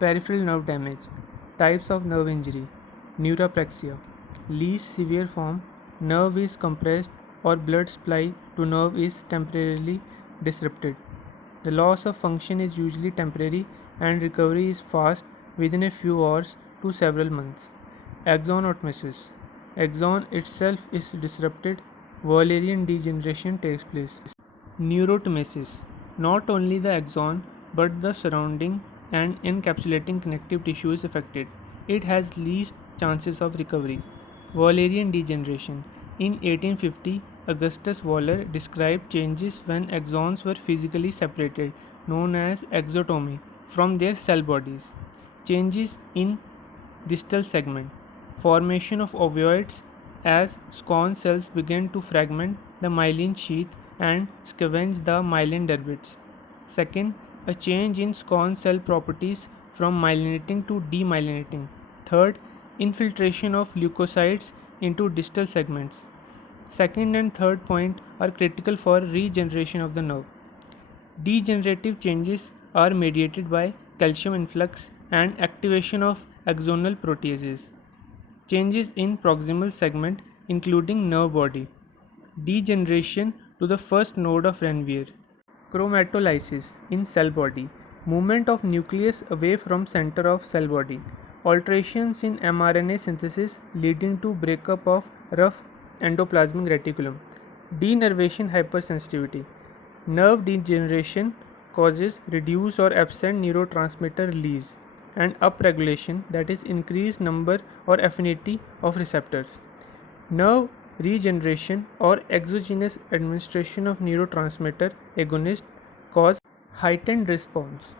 Peripheral nerve damage. Types of nerve injury. Neuropraxia. Least severe form. Nerve is compressed or blood supply to nerve is temporarily disrupted. The loss of function is usually temporary and recovery is fast within a few hours to several months. Axonotmesis. Axon itself is disrupted. Wallerian degeneration takes place. Neurotmesis. Not only the axon but the surrounding and encapsulating connective tissue is affected. It has least chances of recovery. Wallerian degeneration. In 1850, Augustus Waller described changes when axons were physically separated, known as axotomy, from their cell bodies. Changes in distal segment. Formation of ovoids as Schwann cells begin to fragment the myelin sheath and scavenge the myelin derivatives. Second, a change in Schwann cell properties from myelinating to demyelinating. Third, infiltration of leukocytes into distal segments. Second and third point are critical for regeneration of the nerve. Degenerative changes are mediated by calcium influx and activation of axonal proteases. Changes in proximal segment including nerve body. Degeneration to the first node of Ranvier. Chromatolysis in cell body. Movement of nucleus away from center of cell body. Alterations in mRNA synthesis leading to breakup of rough endoplasmic reticulum. Denervation hypersensitivity. Nerve degeneration causes reduced or absent neurotransmitter release and upregulation, that is increased number or affinity of receptors. Nerve regeneration or exogenous administration of neurotransmitter agonist cause heightened response.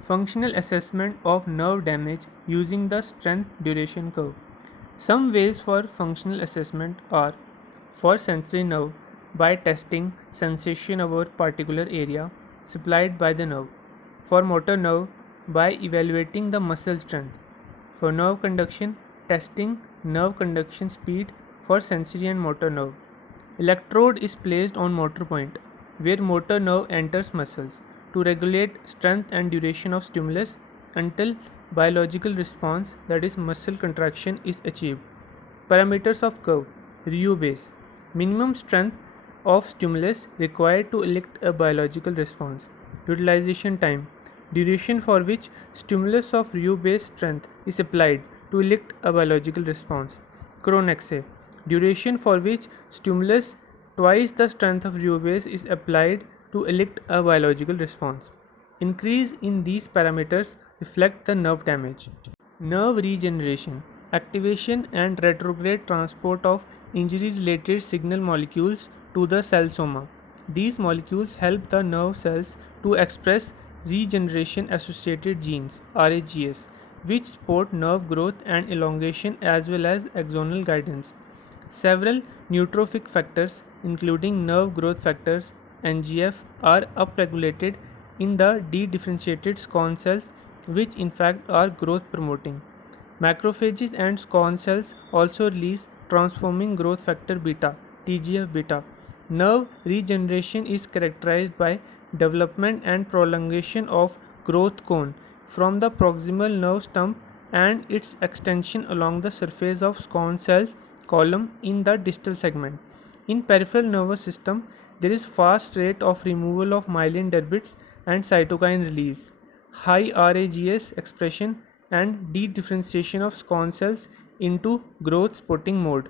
Functional assessment of nerve damage using the strength duration curve. Some ways for functional assessment are: for sensory nerve, by testing sensation over particular area supplied by the nerve; for motor nerve, by evaluating the muscle strength; for nerve conduction, testing nerve conduction speed for sensory and motor nerve. Electrode is placed on motor point where motor nerve enters muscles to regulate strength and duration of stimulus until biological response, that is muscle contraction, is achieved. Parameters of curve. Ryu base. Minimum strength of stimulus required to elicit a biological response. Utilization time. Duration for which stimulus of Ryu base strength is applied to elicit a biological response. Chronexe. Duration for which stimulus twice the strength of Ryu base is applied to elicit a biological response. Increase in these parameters reflect the nerve damage. Nerve regeneration. Activation and retrograde transport of injury related signal molecules to the cell soma. These molecules help the nerve cells to express regeneration associated genes (RAGs), which support nerve growth and elongation as well as axonal guidance. Several neurotrophic factors, including nerve growth factors (NGF), are upregulated in the dedifferentiated Schwann cells, which in fact are growth promoting. Macrophages and Schwann cells also release transforming growth factor beta (TGF beta). Nerve regeneration is characterized by development and prolongation of growth cone from the proximal nerve stump and its extension along the surface of Schwann cells column in the distal segment. In peripheral nervous system, there is fast rate of removal of myelin derivatives and cytokine release, high RAGS expression and dedifferentiation of Schwann cells into growth spotting mode.